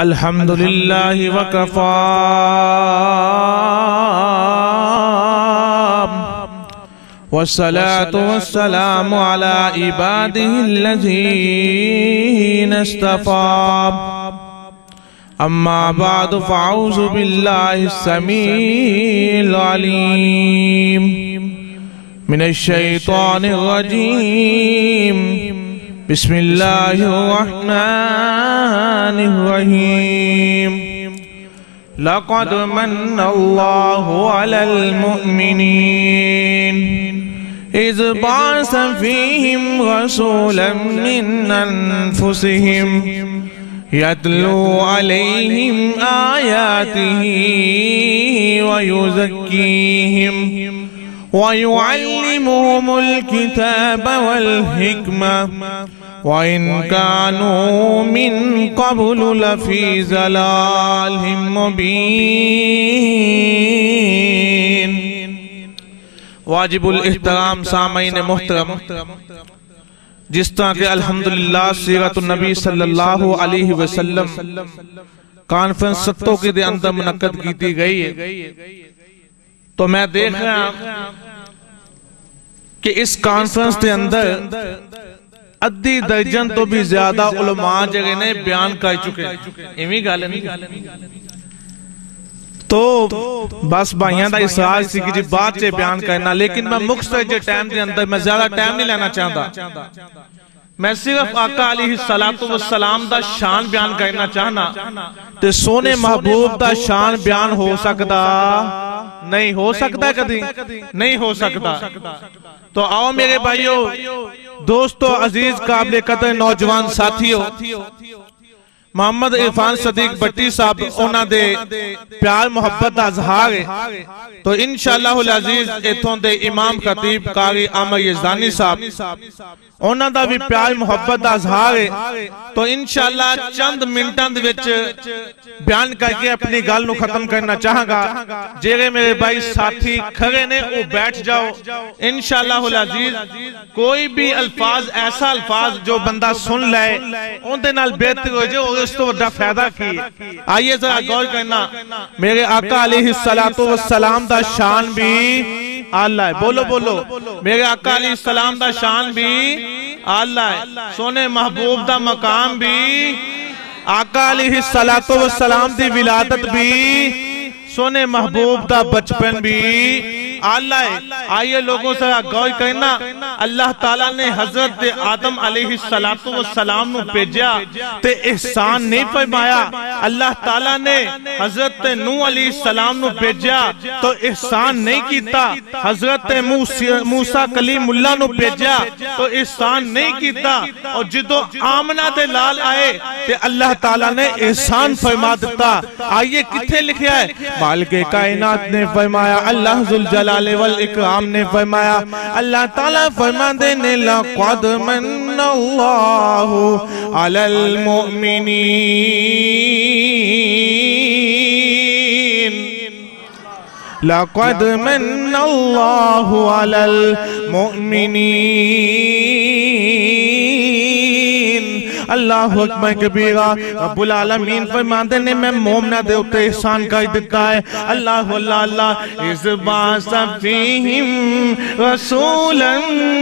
الحمدللہ وکفا والصلاة والسلام على عباده الذين اصطفى اما بعد فاعوذ بالله السميع العليم من الشيطان الرجيم بسم الله الرحمن الرحيم لقد من الله على المؤمنين إذ بعث فيهم رسولا من أنفسهم يتلو عليهم آياته ويزكيهم ويعلمهم الكتاب والحكمة وإن كانوا من قبل لفي ضلال مبين. واجب الاحترام سامعین محترم، جس طرح کہ الحمدللہ سیرت النبی صلی اللہ علیہ وسلم کانفرنس ستوں کے دے اندر منعقد کی گئی ہے، تو میں دیکھ رہا ہوں کہ اس کانفرنس کے اندر ادھی درجن تو بھی زیادہ علماء جگہ نے بیان کر چکے ہیں. ایمی گالے نہیں تو بس بھائیاں دا اسرار سی کہ جی بات سے بیان کرنا، لیکن میں مختصر جو ٹائم دے اندر میں زیادہ ٹائم نہیں لینا چاہتا. میں صرف آقا علیہ السلام دا شان بیان کرنا چاہنا تے سونے محبوب دا شان بیان ہو سکتا نہیں، ہو سکتا کدی نہیں ہو سکتا. تو آؤ میرے بھائیو، دوستو، عزیز، قابل قدر نوجوان ساتھیو، محمد عرفان صدیق بٹی صاحب اونا دے پیار محبت دا اظہار ہے، تو انشاءاللہ العزیز ایتھوں دے امام خطیب قاری عامر یزدانی صاحب اونا دا بھی پیار محبت دا اظہار ہے، تو انشاءاللہ چند منٹاں دے وچ بیان کر کے اپنی گل نو ختم کرنا چاہاں گا. جیرے میرے بھائی ساتھی کھڑے نے وہ بیٹھ جاؤ انشاءاللہ العزیز. کوئی بھی الفاظ، ایسا الفاظ جو بندہ سن لائے ان دے نال بہتر ہو جائے اور اس تو بڑا فائدہ کی. آئیے ذرا غور کرنا، میرے آقا علیہ السلام دا شان بھی اللہ ہے. بولو بولو، میرے آقا علیہ السلام دا شان بھی اللہ ہے. سونے محبوب دا مقام بھی، آقا علیہ السلام دی ولادت بھی، سونے محبوب دا بچپن بھی اللہ ہے. آئیے لوگوں سے غور کرنا، اللہ تعالیٰ نے حضرت آدم علیہ السلام نو بھیجا تے احسان نہیں فرمایا. اللہ تعالیٰ نے حضرت نوح علیہ السلام نو بھیجا تو احسان نہیں کیتا. حضرت موسیٰ کلیم اللہ نو بھیجا تو احسان نہیں کیتا. اور جدو آمنہ دے لال آئے تے اللہ تعالیٰ نے احسان فرما دیتا. آئیے کتھے لکھیا ہے؟ مالک کائنات نے فرمایا، اللہ ذوالجلال والاکرام نے فرمایا، اللہ تعالیٰ فرما دینے لَقَدْ مَنَّ اللَّهُ عَلَى الْمُؤْمِنِينَ لَقَدْ مَنَّ اللَّهُ عَلَى الْمُؤْمِنِينَ. اللہ اکبر کبیرہ. رب العالمین فرماتے نے میں مومنہ دے اتے احسان کر دیتا ہے. اللہ اللہ اللہ. اِذْ بَعَثَ فِيهِمْ رَسُولًا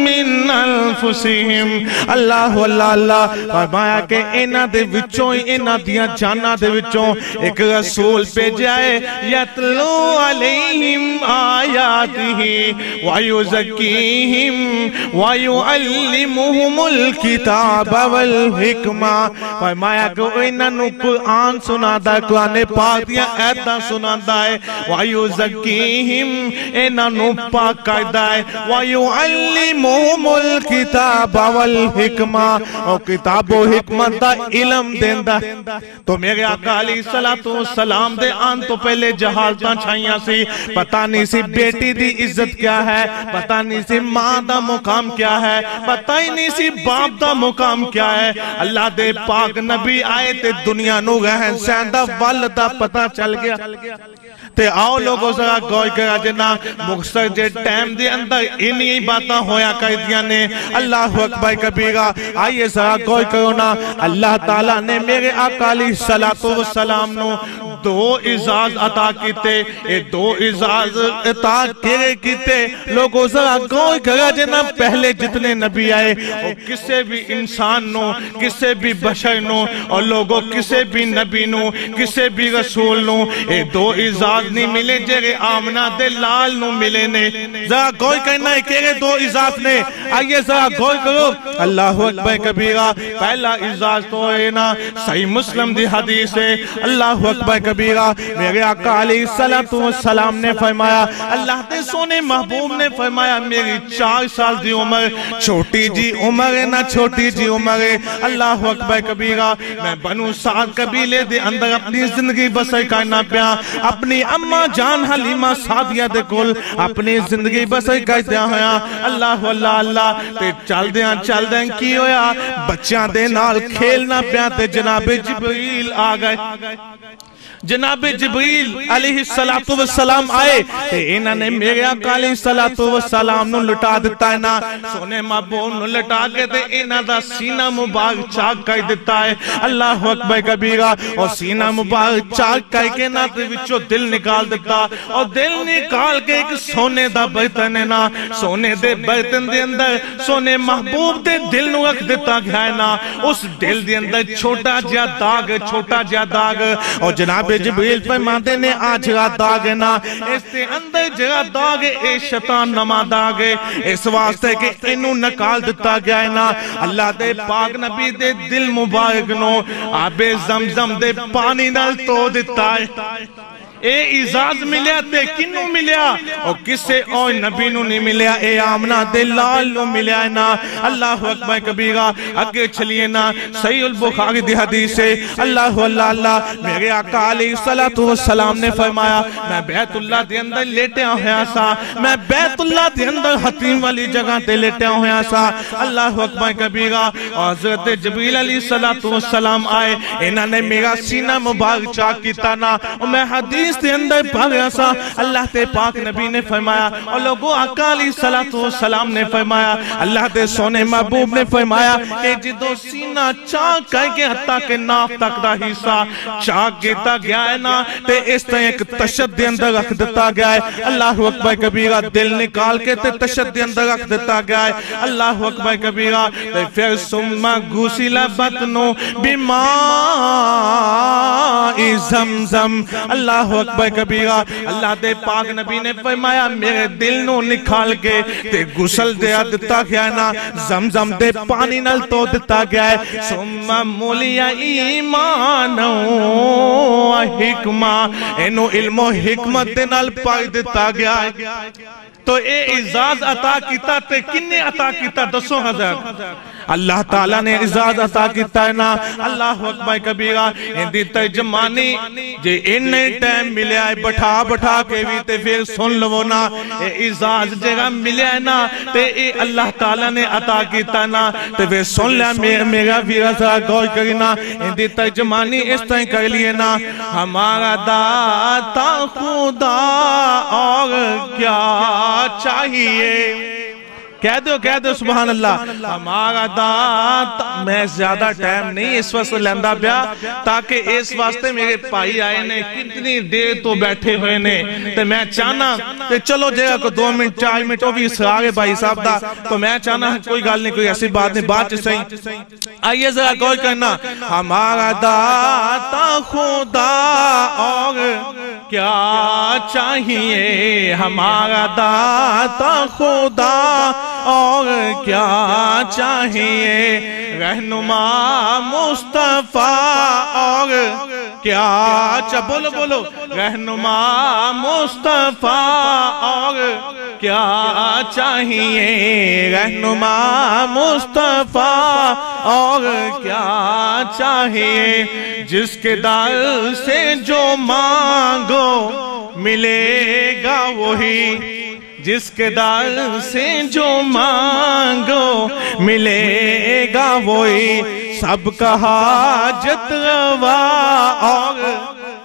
مِّنْ أَنفُسِهِمْ. اللہ اللہ اللہ فرمایا کہ انہاں دے وچوں انہاں دیاں جاناں دے وچوں ایک رسول بھیجا ہے. یتلو علیہم آیاتہ ویزکیہم ویعلمہم الکتاب والحکمہ. فرمایا کہ انہاں نو قرآن سنا دا، قرآن پاک دیاں ایتاں سنا دا ہے. ویزکیہم انہاں نو پاک کردا ہے. ویعلمہم الکتاب والحکمہ اور کتاب و حکمت دا علم دیندا. تو میرے آقا علیہ السلام دے آن تو پہلے جہالتاں چھائیاں سی. پتہ نہیں سی بیٹی دی عزت کیا ہے، پتہ نہیں سی ماں دا مقام کیا ہے، پتہ ہی نہیں سی باپ دا مقام کیا ہے. اللہ دے پاک نبی آئے تے دنیا نو رہن سہن دا والدہ پتہ چل گیا. تے آؤ لوگوں ذرا گوئی کرا جنا مختصر جے ٹائم دے اندر انہی باتاں ہویا کر دیا نے اللہ اکبر کبیرہ آئیے ذرا گوئی کرو نا اللہ تعالیٰ نے میرے آقا علیہ السلام نو دو اعزاز عطا کیتے اے دو اعزاز عطا کیتے لوگوں ذرا گوئی کرا جنا پہلے جتنے نبی آئے اور کسے بھی انسان نو کسے بھی بشر نو اور لوگوں کسے بھی نبی نو کسے بھی رسول نو اے دو اعزاز نہیں ملے جرے آمنہ دے لال نو ملے نے ذرا گوئی کرنا ہے کہ دو اعزاز نے آئیے ذرا گوئی کرو اللہ اکبر کبیرہ پہلا اعزاز تو ہے نا صحیح مسلم دی حدیث ہے اللہ اکبر کبیرہ میرے آقا علیہ السلام نے فرمایا اللہ دے سونے محبوب نے فرمایا میری 4 سال دی عمر چھوٹی جی عمر ہے نا چھوٹی جی عمر ہے اللہ اکبر کبیرہ میں بنو سعد قبیلے دے اندر اپنی زندگی بسر کرنا پیا اپنی اماں جان حلیمہ سعدیہ دے کل اپنی زندگی بسر کر دیا ہویا اللہ اللہ اللہ تے چل دیا کی ہویا بچیاں دے نال کھیلنا پیا تے جناب جبریل آ گئے جناب جبریل علیہ السلام آئے تے انہاں نے میرے آقا علیہ السلام نو لٹا دیتا ہے نا سونے محبوب نو لٹا کے تے انہاں دا سینہ مبارک چاک کر دیتا ہے اللہ اکبر کبیرہ اور سینہ مبارک چاک کر کے نا تے وچوں دل نکال دیتا اور دل نکال کے ایک سونے دا برتن ہے نا سونے دے برتن دے اندر سونے محبوب دے دل نو رکھ دیتا گیا ہے نا اس دل دے اندر چھوٹا جا داغ اور جناب جبریل فرماتے نے آج جگہ داغ ہے نا اس سے اندر جگہ داغ ہے اے شیطان نما داغ ہے اس واسطے کہ انہوں نکال دیتا گیا ہے نا اللہ دے پاک نبی دے دل مبارک نو آب زمزم دے پانی نال تو دیتا ہے اے اعزاز ملیا تے کنو ملیا اور کسے اور نبی نو نہیں ملیا اے آمنہ دے لال نو ملیا ہے نا اللہ اکبر کبیرہ اگے چلیے نا صحیح البخاری دی حدیث ہے اللہ اللہ میرے آقا علیہ السلام نے فرمایا میں بیت اللہ دے اندر لیٹے ہویا سا میں بیت اللہ دے اندر حتیم والی جگہ تے لیٹے ہویا سا اللہ اکبر کبیرہ اور حضرت جبریل علیہ السلام آئے انہاں نے میرا سینہ مبارک چاک کیتا نا اور میں حدیث دے اندر پا گیا سا اللہ تے پاک نبی نے فرمایا اور لوگوں آقا علیہ السلام نے فرمایا اللہ تے سونے محبوب نے فرمایا کہ جدو سینہ چاک کر کے حتیٰ کہ ناف تک دا حصہ چاک گیتا گیا ہے نا تے اس طرح ایک تشد دے اندر رکھ دیتا گیا ہے اللہ اکبر کبیرہ دل نکال کے تے تشد دے اندر رکھ دیتا گیا ہے اللہ اکبر کبیرہ تے پھر سمہ گوسیل بطنو بماء زمزم اللہ اکبر کبیرہ اللہ دے پاک نبی نے فرمایا میرے دل نو نکال کے تے غسل دیا دیتا گیا ہے نا زمزم دے پانی نال تو دیتا گیا ہے سمہ مولیا ایمان و حکمہ انو علم و حکمت دے نال پائی دیتا گیا ہے تو اے اعزاز عطا کیتا تے کنے عطا کیتا دسو حضرت اللہ تعالیٰ نے اعزاز عطا کیتا ہے نا اللہ اکبر کبیرہ اندی ترجمانی جے انہیں ٹائم ملے آئے بٹھا کے بھی تے پھر سن لو نا اے اعزاز جگہ ملے آئے نا تے اے اللہ تعالیٰ نے عطا کیتا ہے نا تے پھر سن لیا میرا ویرہ ذرا غور کرنا اندی ترجمانی اس طرح کر لیے نا ہمارا داتا خدا اور کیا چاہیے کہہ دو سبحان اللہ ہمارا داتا میں زیادہ ٹائم نہیں اس وقت لیندہ بیا تاکہ اس واسطے میرے پائی آئے نے کتنی دیر تو بیٹھے ہوئے نے تو میں چاہنا کہ چلو جگہ کو 2 منٹ 4 منٹ بھی سراغے بھائی صاحب دا تو میں چاہنا کوئی گال نہیں کوئی ایسی بات نہیں بات صحیح آئیے ذرا غور کرنا ہمارا داتا خدا اور کیا چاہیے ہمارا داتا خدا اور کیا چاہیے رہنما مصطفیٰ اور کیا بولو رہنما مصطفیٰ اور کیا چاہیے رہنما مصطفیٰ اور کیا چاہیے جس کے در سے جو مانگو ملے گا وہی جس کے در سے جو مانگو ملے گا وہی سب کا حاجت روا اور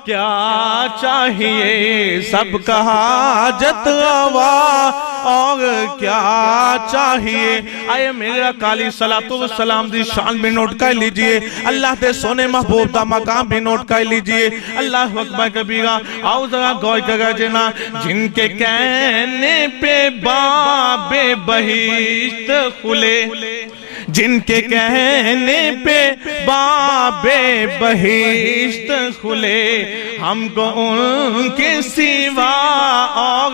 کیا چاہیے سب کا حاجت روا اور کیا چاہیے. آئے میرے آقا علیہ السلام دی شان بھی نوٹ کر لیجئے, اللہ دے سونے محبوب دا مقام بھی نوٹ کر لیجئے. اللہ اکبر کبیرہ. آؤ ذرا غور کر جنا. جن کے کہنے پہ باب بہشت کھلے, جن کے کہنے پہ باب بہشت کھلے, ہم کو ان کے سوا اور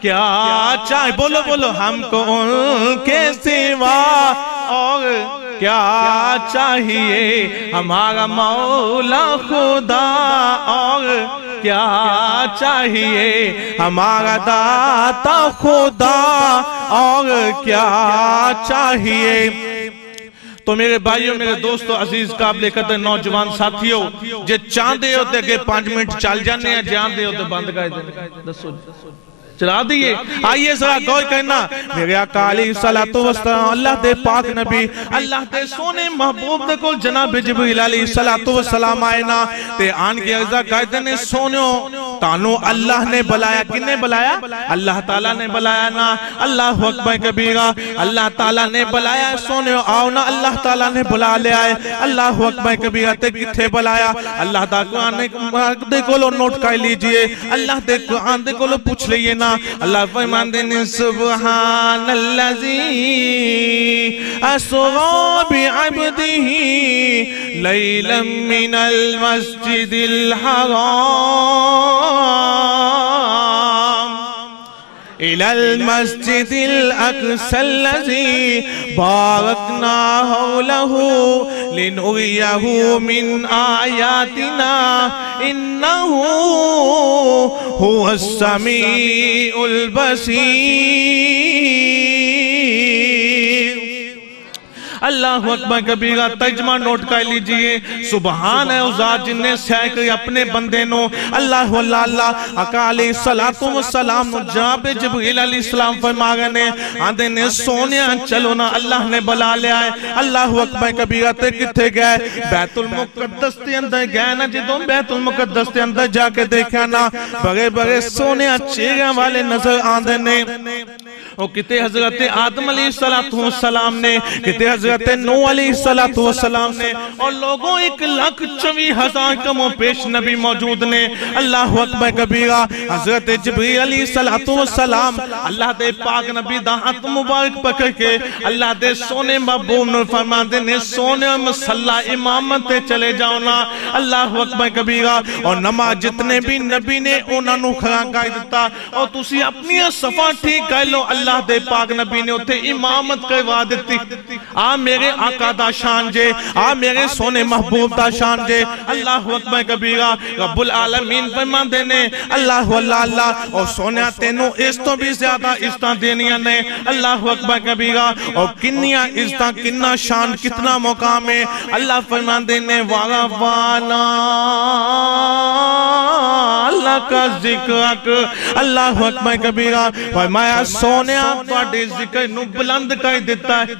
کیا چاہیے. بولو بولو, ہم کو ان کے سوا اور کیا چاہیے. ہمارا مولا خدا اور کیا چاہیے, ہمارا داتا خدا اور کیا چاہیے. تو میرے بھائیوں, میرے دوستو, عزیز قابل قدر نوجوان ساتھیوں, جے چاندے ہوتے کہ 5 منٹ چل جانے ہیں, جاندے ہوتے بند کر دیں, چلا دیئے. آئیے ذرا غور کرنا. میرے آقا علیہ السلام, اللہ دے پاک نبی, اللہ دے سونے محبوب دے کو جناب جبریل علیہ السلام آئے نا, تے آن کی عرضہ کہتے نے سونیوں تانو اللہ نے بلایا. کن نے بلایا؟ اللہ تعالیٰ نے بلایا نا. اللہ اکبر کبیرہ. اللہ تعالیٰ نے بلایا. سونیوں آؤ نا, اللہ تعالیٰ نے بلا لے آئے. اللہ اکبر کبیرہ. تے کتھے بلایا؟ اللہ دا قرآن دے کو لو نوٹ کر لیجئے, اللہ دے قرآن دے کو لو پوچھ لئیے نا. اللہ فرماتے ہیں سبحان اللذی اسرا بعبدہ لیلا من المسجد الحرام إلى المسجد الأقصى الذي باركنا حوله لنريه من آياتنا إنه هو السميع البصير. اللہ اکبر کبیرہ. ترجمہ نوٹ کر لیجئے. سبحان ہے اس ذات جن نے سہ کر اپنے بندے نو اللہ اللہ آقا علیہ السلام جناب جبریل علیہ السلام فرما گئے نے, آندے نے سونیا چلو نا, اللہ نے بلا لے آئے. اللہ اکبر کبیرہ. تے کتھے گئے؟ بیت المقدس تے اندر گئے نا. جدوں بیت المقدس تے اندر جا کے دیکھا نا, بڑے بڑے سونیا چہرے والے نظر آندے نے. اور کتے حضرت آدم علیہ السلام نے, کتے حضرت نوح علیہ السلام نے, اور لوگوں 1,24,000 کم و پیش نبی موجود نے. اللہ اکبر کبیرہ. حضرت جبریل علیہ السلام اللہ دے پاک نبی دا ہاتھ مبارک پکڑ کے اللہ دے سونے محبوب نے فرما دے نے سونے مسلح امامت تے چلے جاؤ نا. اللہ اکبر کبیرہ. اور نماز جتنے بھی نبی نے انہوں نے کھڑا کر دیتا, اور تسی اپنی صفحہ ٹھیک کر لو. اللہ دے پاک نبی نے اتھے امامت کروا دیتی. آ میرے آقا دا شان جے, آ میرے سونے محبوب دا شان جے. اللہ اکبر کبیرہ. رب العالمین فرما دینے اللہ اللہ, اور سونے تینوں اس تو بھی زیادہ عزتاں دینیاں نے. اللہ اکبر کبیرہ. اور کنیاں عزتاں, کننا شان, کتنا مقام ہے. اللہ فرما دینے وَرَفَعْنَا لَكَ ذِكْرَكَ. اللہ اکبر کبیرہ. فرمایا سونے تواڈے ذکر نو بلند کر دیتا ہے.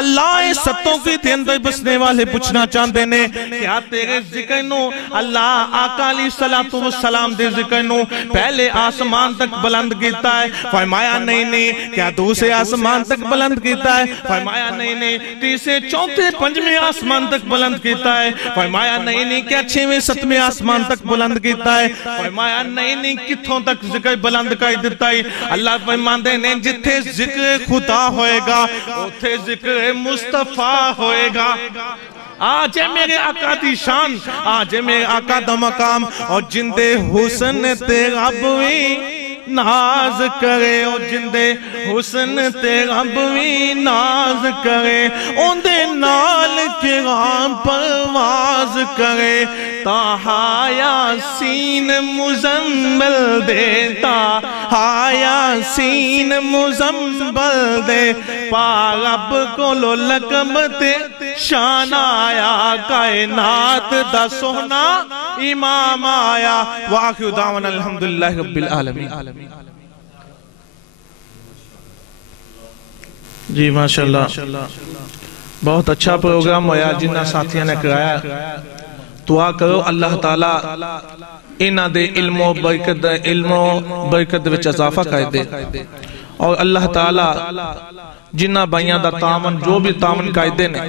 اللہ اس ستوں کی تھے اندر بسنے والے پوچھنا چاہتے نے, کیا تیرے ذکر نو اللہ آقا علیہ السلام دے ذکر نو پہلے آسمان تک بلند کیتا ہے؟ فرمایا نہیں نہیں. کیا دوسرے آسمان تک بلند کیتا ہے؟ فرمایا نہیں نہیں. تیسرے چوتھے پنجویں آسمان تک بلند کیتا ہے؟ فرمایا نہیں نہیں. کیا 6ویں 7ویں آسمان تک بلند کیتا ہے؟ فرمایا نہیں نہیں. کتھوں تک ذکر بلند کر دیتا ہے؟ اللہ فرماندے نے جتھے ذکر خدا ہوئے گا اتھے ذکر مصطفیٰ ہوئے گا. آج ہے میرے آقا دی شان, آج ہے میرے آقا دا مقام. اور جندے حسن تے رب وی ناز کرے, اور جندے حسن تے رب وی ناز کرے, اوندے نال کرام پرواز کرے. تاہا یاسین مزمل دے, تاہا یاسین مزمل دے, پارب کو لو لکمت شان آیا, کائنات دا سونا امام آیا. وآخر دعوانا الحمدللہ رب العالمین. جی ماشاءاللہ, بہت اچھا پروگرام ہویا جنہ ساتھیاں نے کرایا. دعا کرو اللہ تعالیٰ انہاں دے علم و برکت وچ اضافہ کر دے اور اللہ تعالیٰ جنہ بائیاں دا تعاون جو بھی تعاون قائدے نے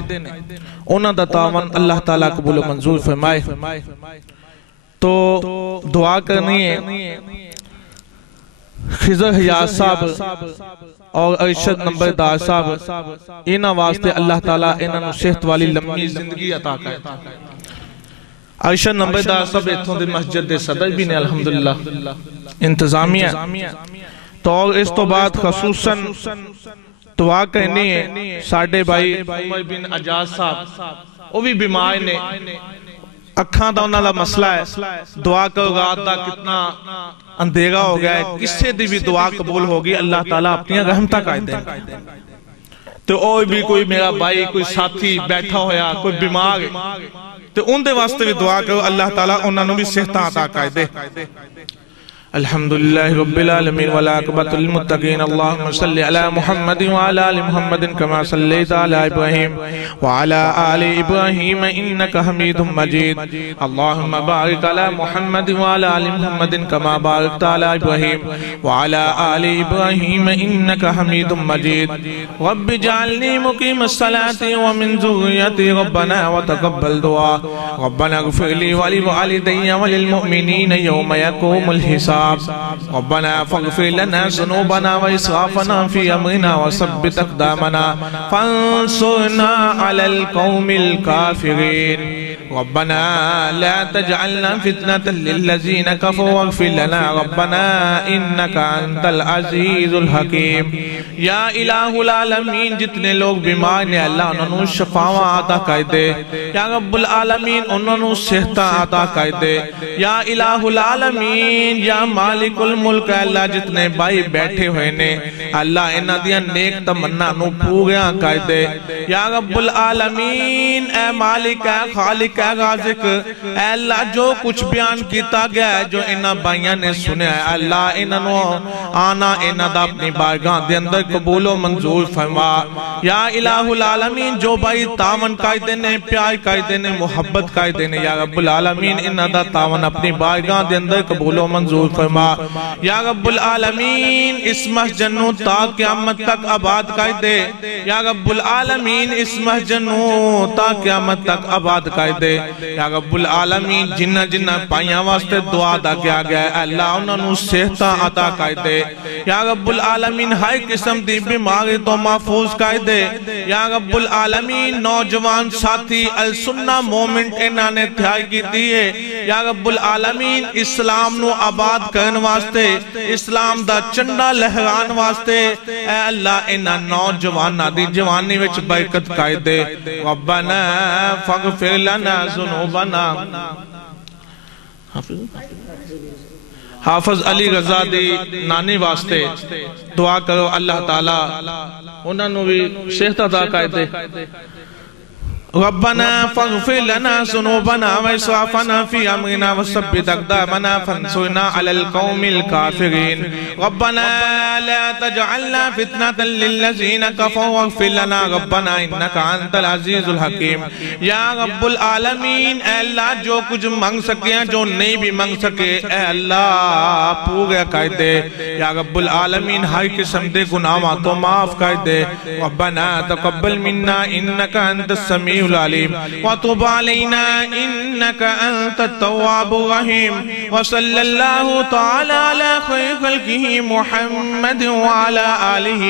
انہاں دا تعاون اللہ تعالیٰ قبول و منظور فرمائے. تو دعا کرنی ہے خضر حیات صاحب اور ارشد نمبردار صاحب انہاں واسطے اللہ تعالیٰ انہاں صحت والی لمبی زندگی عطا کرے. ارشد نمبردار صاحب اتھوں دے مسجد دے صدر بھی نے الحمدللہ انتظامیہ. تو اور اس تو بعد خصوصاً دعا کرنی ہے ساڑھے بھائی عمر بن اجاز صاحب وہ بھی بیمار نے اکھاں دا انہاں دا مسئلہ ہے. دعا کرو رات دا کتنا اندھیرا ہو گیا ہے کسے دی بھی دعا قبول ہوگی اللہ تعالیٰ اپنی رحمتہ قائد دیں. تو اور بھی کوئی میرا بھائی کوئی ساتھی بیٹھا ہویا کوئی بیمار تو ان دے واسطے بھی دعا کرو اللہ تعالیٰ انہوں نے بھی صحت عطا قائد دے. الحمدللہ رب العالمین والعاقبۃ للمتقین اللہم صلی علی محمد وعلی آل محمد کما صلیت علی ابراہیم وعلی آل ابراہیم انکا حمید مجید. اللہم بارک علی محمد وعلی آل محمد کما بارکت علی ابراہیم وعلی آل ابراہیم انکا حمید مجید. رب جعلنی مقیم الصلاة ومن ذریتی ربنا وتقبل دعا. ربنا اغفر لی ولوالدی وللمؤمنین یوم یقوم الحساب. ربنا فاغفر لنا ذنوبنا وإسرافنا في أمرنا وثبت أقدامنا فانصرنا على القوم الكافرين. ربنا لا تجعلنا فتنة للذين كفروا واغفر لنا ربنا إنك أنت العزيز الحكيم. یا الہ العالمین جتنے لوگ بیمار نے اللہ انہوں نے شفاوہ عطا کر دے. یا رب العالمین انہوں نے صحتہ عطا کر دے. یا الہ العالمین یا مالک الملک اللہ جتنے بھائی بیٹھے ہوئے نے اللہ انہاں دیا نیک تمنا نو پوریاں کر دے. یا رب العالمین اے مالک اے خالق اے رازق اے اللہ جو کچھ بیان کیتا گیا ہے جو انہاں بھائیاں نے سنے ہے اللہ انہاں آنا انہاں دا اپنی بارگاہ دے اندر قبول و منظور فرما. یا الہ العالمین جو بھائی تعاون قائدے نے پیار قائدے نے محبت قائدے نے یا رب العالمین انہاں دا تعاون اپنی بارگاہ دے اندر قبول و منظور فرما. یا رب العالمین اس مسجد نو تا قیامت تک آباد قائد دے. یا رب العالمین اس مسجد نو تا قیامت تک آباد قائد دے. یا رب العالمین جنہ جنہ پائیاں واسطے دعا دا کیا گیا ہے اللہ انہوں نے صحتہ عطا قائد دے. یا رب العالمین ہر قسم دی بیماری تو محفوظ قائد دے. یا رب العالمین نوجوان ساتھی السنہ مومنٹ انہوں نے تھائی کی دیئے. یا رب العالمین اسلام نو آباد کرن واسطے اسلام دا چنڈا لہران واسطے اے اللہ انہاں نوجوانہ دی جوانی وچ برکت قائد دے. ربنا فاغفر لنا ذنوبنا. حافظ علی رضا دی نانی واسطے دعا کرو اللہ تعالیٰ انہاں نو بھی صحت عطا قائد دے. ربنا فاغفر لنا ذنوبنا وإسرافنا في أمرنا وثبت أقدامنا فانصرنا على القوم الكافرين. ربنا لا تجعلنا فتنة للذين كفروا واغفر لنا ربنا إنك أنت العزيز الحكيم. یا رب العالمین اے اللہ جو کچھ مانگ سکے ہیں جو نہیں بھی مانگ سکے اے اللہ پورے کر دے. یا رب العالمین ہر قسم دے گناہاں تو معاف کر دے. ربنا تقبل منا إنك أنت السميع العليم وتب علينا إنك أنت التواب الرحيم. وصلى الله تعالى على خير خلقه محمد وعلى آله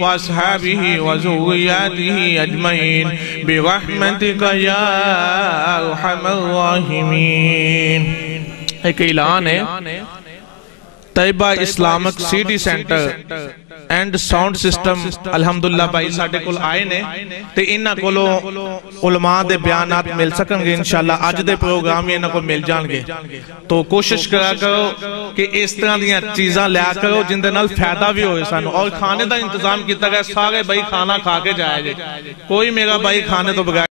وأصحابه وذرياته أجمعين برحمتك يا أرحم الراحمين. ایک اعلان ہے Taiba Islamic C D centre and sound system الحمدللہ بھائی ساڑھے کل آئے نے تے انہاں کولو علماء دے بیانات مل سکن گے انشاءاللہ آج دے پروگرام یہ انہاں کو مل جان گے. تو کوشش کرا کرو کہ اس طرح دیاں چیزاں لیا کرو جن دے نال فائدہ بھی ہوئے سانو. اور کھانے دا انتظام کیتا گیا سارے بھائی کھانا کھا کے جائے گے کوئی میرا بھائی کھانے تو بغیر